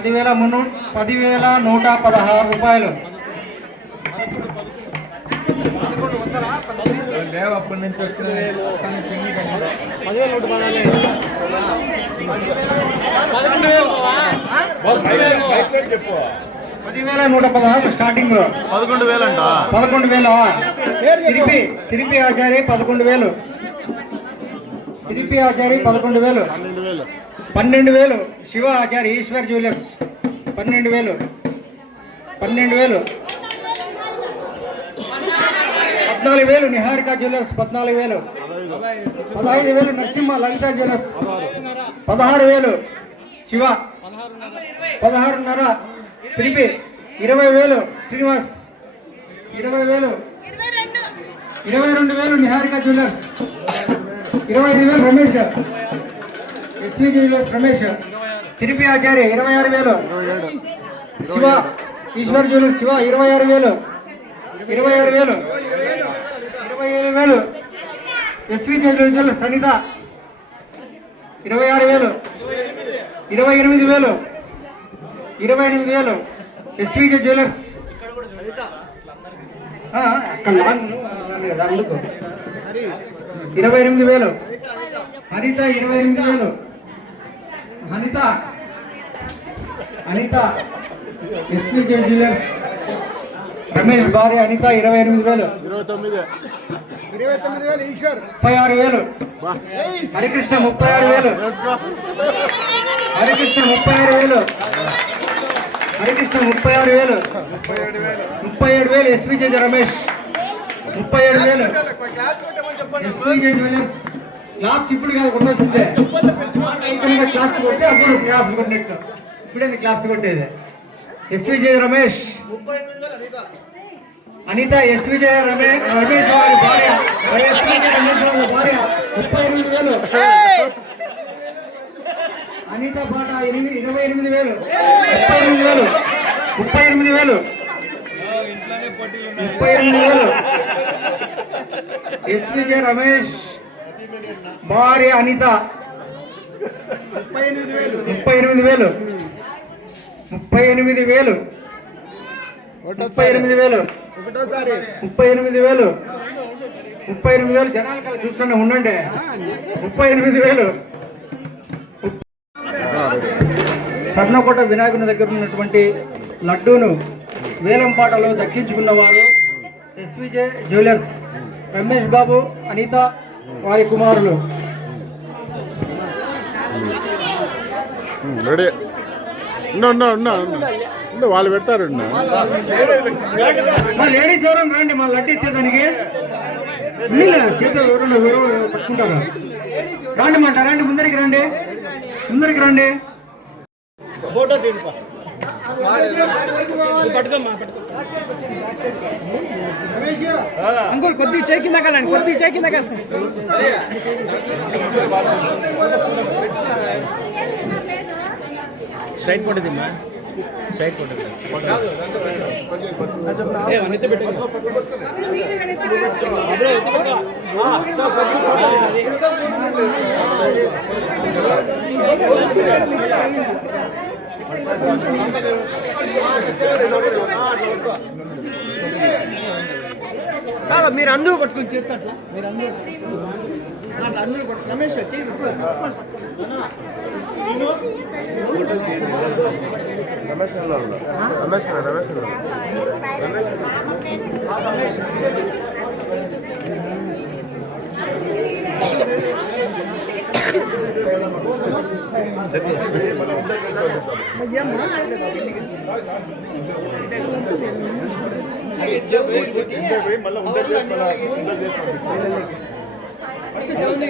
పదివేల మున్నూ పదివేల నూట పదహారు రూపాయలు. అప్పటి నుంచి వచ్చిన పదివేల నూట పదహారు స్టార్టింగ్. పదకొండు వేలంట. పదకొండు వేలు తిరిపి తిరిపి ఆచారి పదకొండు వేలు. తిరిపి ఆచారి పదకొండు వేలు. పన్నెండు వేలు. శివ ఆచారి ఈశ్వర్ జ్యువెలర్స్. పన్నెండు వేలు. పన్నెండు వేలు. పద్నాలుగు వేలు. నిహారిక జ్యువెలర్స్ పద్నాలుగు వేలు. పదహైదు వేలు. నరసింహ లలిత జ్యువెలర్స్. పదహారు వేలు. శివ. పదహారున్నర. తిరిపి. ఇరవై వేలు. శ్రీనివాస్. ఇరవై వేలు. ఇరవై రెండు వేలు. నిహారిక జ్యువెలర్స్. ఇరవై ఐదు వేలు రమేష్ ఎస్వి రమేష్ తిరుపతి ఆచార్య ఇరవై ఆరు వేలు శివ ఈశ్వర్ జ్యువెలర్స్ శివ ఇరవై ఆరు వేలు ఇరవై ఆరు వేలు ఇరవై ఏడు వేలు ఎస్వి జ్యువెలర్స్ సనిత ఇరవై ఆరు వేలు ఇరవై ఎనిమిది వేలు ఇరవై ఎనిమిది వేలు ఎస్విజే జ్యువెలర్స్ అక్కడ లాంగ్ అందుకు ఇరవై ఎనిమిది వేలు. అనిత ఇరవై ఎనిమిది వేలు. Anitha Anitha SVJ jewellers. Ramesh భార్య అనిత ఇరవై ఎనిమిది వేలు. ఇరవై తొమ్మిది. ఇరవై తొమ్మిది వేలు ఈశ్వర్. ముప్పై ఆరు వేలు. హరికృష్ణ ముప్పై ఆరు వేలు. హరికృష్ణ ముప్పై ఆరు వేలు. హరికృష్ణ ముప్పై ఆరు వేలు. ముప్పై ఏడు వేలు. ముప్పై ఏడు వేలు ఎస్విజే రమేష్. ముప్పై ఏడు వేలు. జ్యువెలర్స్ క్లాప్స్ ఇప్పుడు కాదు కొట్టాల్సిందే ఇక్కడ క్లాప్స్ అప్పుడు క్లాప్స్ కొట్టినట్టు ఇప్పుడే క్లాప్స్ కొట్టేది? ఎస్విజే రమేష్ అనిత. ఎస్విజే రమేష్ రమేష్ వారి భార్య. ఎస్విజే రమేష్ వారి భార్య. ముప్పై ఎనిమిది వేలు. అనిత పాట ఎనిమిది ఇరవై ఎనిమిది వేలు. ముప్పై ఎనిమిది వేలు. ముప్పై ఎనిమిది వేలు. ముప్పై ఎనిమిది వేలు. ఎస్విజే రమేష్ భార్య అనిత. ముప్పై ఎనిమిది వేలు. ముప్పై ఎనిమిది వేలు. ముప్పై ఎనిమిది వేలు. ముప్పై ఎనిమిది వేలు ముప్పై ఎనిమిది వేలు. ముప్పై ఎనిమిది వేలు. జనాలు కలిసి చూస్తూనే ఉండండి. ముప్పై ఎనిమిది వేలు. కర్ణకోట వినాయకుని దగ్గర ఉన్నటువంటి లడ్డూను వేలంపాటలో దక్కించుకున్న వారు ఎస్విజే జ్యువెలర్స్. రమేష్ బాబు అనిత వారి కుమారులు. రెడీ. వాళ్ళు పెడతారు లేడీస్ ఎవరైనా రండి మా లడ్డు ఇచ్చేదానికి. ఉన్నిలే, చేతులు ఎవరైనా ఎవరు పట్టుకుంటారా? రండి మాట రండి ముందరికి రండి. ముందరికి రండి. అంకుల్ కొద్దిగా చేయి కింద కలండి కొద్దిగా చేయి కింద స్ట్రైట్ కొట్టదిమ్మా స్ట్రైట్ కొట్టదు కాదా మీరు అందరూ పట్టుకొని చేస్తే మీరు అందరూ అందరూ పట్టుకొని రమేష్ రమేష్. రమేష్ రమేష్ అన్న. రమేష్ అన్న. ఫస్ట్ దేవుని